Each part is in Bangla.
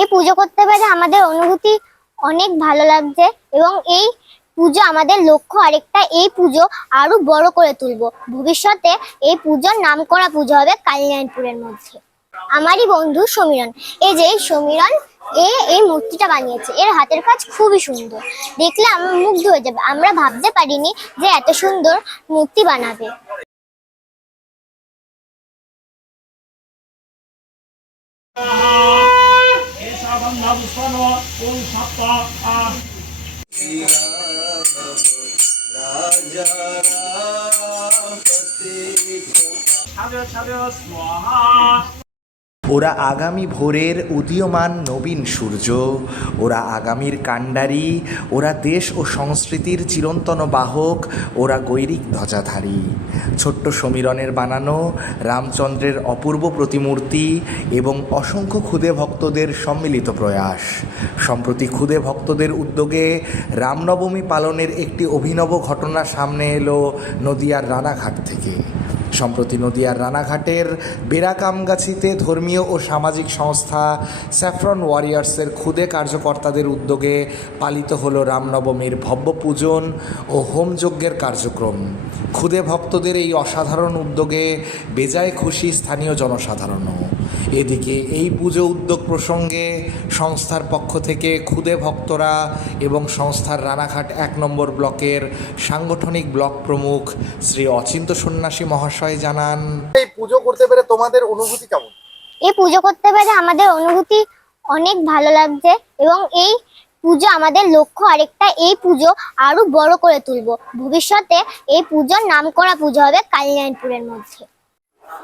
এই পুজো করতে পেরে আমাদের অনুভূতি অনেক ভালো লাগছে এবং এই পুজো আমাদের লক্ষ্য আরেকটা এই পুজো আরও বড় করে তুলব। ভবিষ্যতে এই পুজোর নাম করা পুজো হবে কালিনারায়ণপুরের মধ্যে। আমারই বন্ধু সমীরণ। এই যে সমীরণ, এ এই মূর্তিটা বানিয়েছে। এর হাতের কাজ খুবই সুন্দর। দেখলে আমার মুগ্ধ হয়ে যাবে। আমরা ভাবতে পারিনি যে এত সুন্দর মূর্তি বানাবে। এষাবন্ধপুষ্পানো ওম সপ্ত আহ ছাদে ছাদে স্বাহা ওরা আগামী ভোরের উদীয়মান নবীন সূর্য, ওরা আগামীর কাণ্ডারি, ওরা দেশ ও সংস্কৃতির চিরন্তন বাহক, ওরা গৈরিক ধ্বজাধারী। ছোট্ট সমীরণের বানানো, রামচন্দ্রের অপূর্ব প্রতিমূর্তি এবং অসংখ্য ক্ষুদে ভক্তদের সম্মিলিত প্রয়াস। সম্প্রতি ক্ষুদে ভক্তদের উদ্যোগে রামনবমী পালনের একটি অভিনব ঘটনা সামনে এলো নদিয়ার রানাঘাট থেকে। সম্প্রতি নদিয়ার রানাঘাটের বেরাকামগাছিতে ধর্মীয় ও সামাজিক সংস্থা স্যাফরন ওয়ারিয়ার্সের ক্ষুদে কার্যকর্তাদের উদ্যোগে পালিত হলো রামনবমীর ভব্য পূজন ও হোমযজ্ঞের কার্যক্রম। ক্ষুদে ভক্তদের এই অসাধারণ উদ্যোগে বেজায় খুশি স্থানীয় জনসাধারণও। এদিকে এই পুজো উদ্যোগ প্রসঙ্গে সংস্থার পক্ষ থেকে ক্ষুদে ভক্তরা এবং সংস্থার রানাঘাট এক নম্বর ব্লকের সাংগঠনিক ব্লক প্রমুখ শ্রী অচিন্ত সন্ন্যাসী মহাশয় জানান। এই পুজো করতে পেরে তোমাদের অনুভূতি কেমন? এই পুজো করতে পেরে আমাদের অনুভূতি অনেক ভালো লাগছে এবং এই পুজো আমাদের লক্ষ্য আরেকটা এই পুজো আরও বড় করে তুলবো। ভবিষ্যতে এই পুজোর নাম করা পুজো হবে কালিনারায়ণপুরের মধ্যে।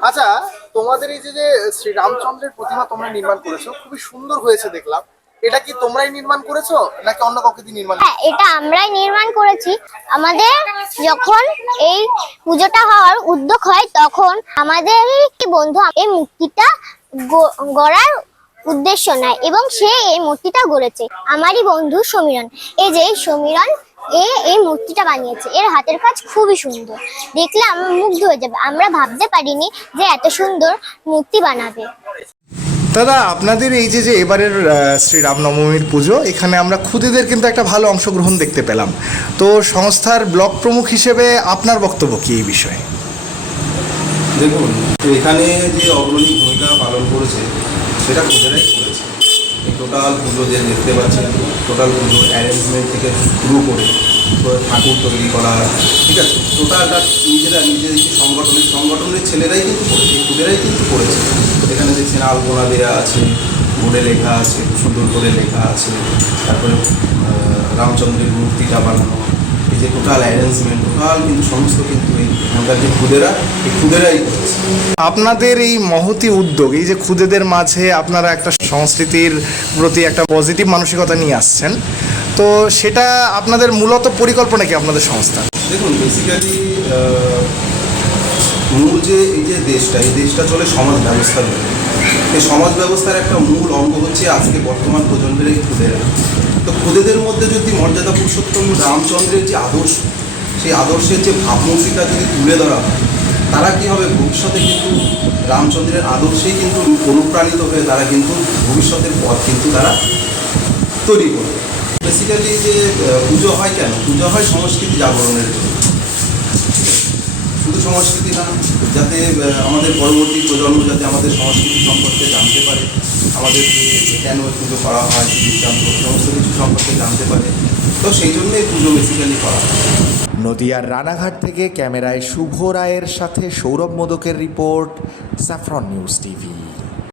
আচ্ছা তোমাদের এই যে যে শ্রী রামচন্দ্রের প্রতিমা তোমরা নির্মাণ করেছ খুবই সুন্দর হয়েছে দেখলাম। এটা কি তোমরাই নির্মাণ করেছ, নাকি অন্য কাউকে দিয়ে নির্মাণ হ্যাঁ এটা আমরাই নির্মাণ করেছি। আমাদের যখন এই পুজোটা হওয়ার উদ্যোগ হয়, তখন আমাদের বন্ধু এই মূর্তিটা গড়ার উদ্দেশ্য নেয়, এবং সে এই মূর্তিটা গড়েছে। আমারই বন্ধু সমীরণ। এই যে সমীরণ, এ এই মূর্তিটা বানিয়েছে। এর হাতের কাজ খুবই সুন্দর। দেখলে আমার মুগ্ধ হয়ে যাবে। আমরা ভাবতে পারিনি যে এত সুন্দর মূর্তি বানাবে। দাদা আপনাদের এই যে যে এবারের আহ, শ্রী রামনবমীর পুজো এখানে আমরা খুদেদের কিন্তু একটা ভালো অংশগ্রহণ দেখতে পেলাম। তো সংস্থার ব্লক প্রমুখ হিসেবে আপনার বক্তব্য কি এই বিষয়ে? দেখুন এখানে যে অগ্রণী ভূমিকা পালন করেছে সেটা খুদেরাই করেছে। টোটাল পুজো যে দেখতে পাচ্ছেন টোটাল পুজো অ্যারেঞ্জমেন্ট থেকে শুরু করে ঠাকুর তৈরি করা, ঠিক আছে? টোটালটা নিজেরা নিজেদের সংগঠনের সংগঠনের ছেলেরাই কিন্তু করেছে, খুদেরাই কিন্তু করেছে। এখানে দেখছেন আলপনা দেওয়া আছে, বোর্ডে লেখা আছে, সুন্দর করে লেখা আছে। তারপরে রামচন্দ্রের মূর্তিটা বানানো। এই যে টোটাল অ্যারেঞ্জমেন্ট টোটাল কিন্তু সমস্ত কিন্তু এই এখানকার যে খুদেরা, এই খুদেরাই করেছে। আপনাদের এই মহতি উদ্যোগ, এই যে খুদেদের মাঝে আপনারা একটা সংস্কৃতির প্রতি একটা পজিটিভ মানসিকতা নিয়ে আসছেন তো সেটা আপনাদের মূলত পরিকল্পনা কি আপনাদের সংস্থা? দেখুন বেসিক্যালি মূল যে এই যে দেশটা, এই দেশটা চলে সমাজ ব্যবস্থার উপরে এই সমাজ ব্যবস্থার একটা মূল অঙ্গ হচ্ছে আজকে বর্তমান প্রজন্মের এই খুদেরা। তো খুদেদের মধ্যে যদি মর্যাদা পুরুষোত্তম রামচন্দ্রের যে আদর্শ, সেই আদর্শের যে ভাবমূর্তিটা যদি তুলে ধরা হয়, তারা কী হবে? ভবিষ্যতে কিন্তু রামচন্দ্রের আদর্শেই কিন্তু অনুপ্রাণিত হয়ে তারা কিন্তু ভবিষ্যতের পথ কিন্তু তারা তৈরি করবে। বেসিক্যালি যে পুজো হয় কেন? পুজো হয় সংস্কৃতি জাগরণের জন্য। শুধু সংস্কৃতি না, যাতে আমাদের পরবর্তী প্রজন্ম যাতে আমাদের সংস্কৃতি সম্পর্কে জানতে পারে, আমাদের যে কেন পুজো করা হয় সমস্ত কিছু সম্পর্কে জানতে পারে। তো সেই জন্যই পুজো বেসিক্যালি করা হয়। নদিয়ার রানাঘাট থেকে ক্যামেরায় শুভ রায়ের সাথে সৌরভ মোদকের রিপোর্ট স্যাফরন নিউজ টিভি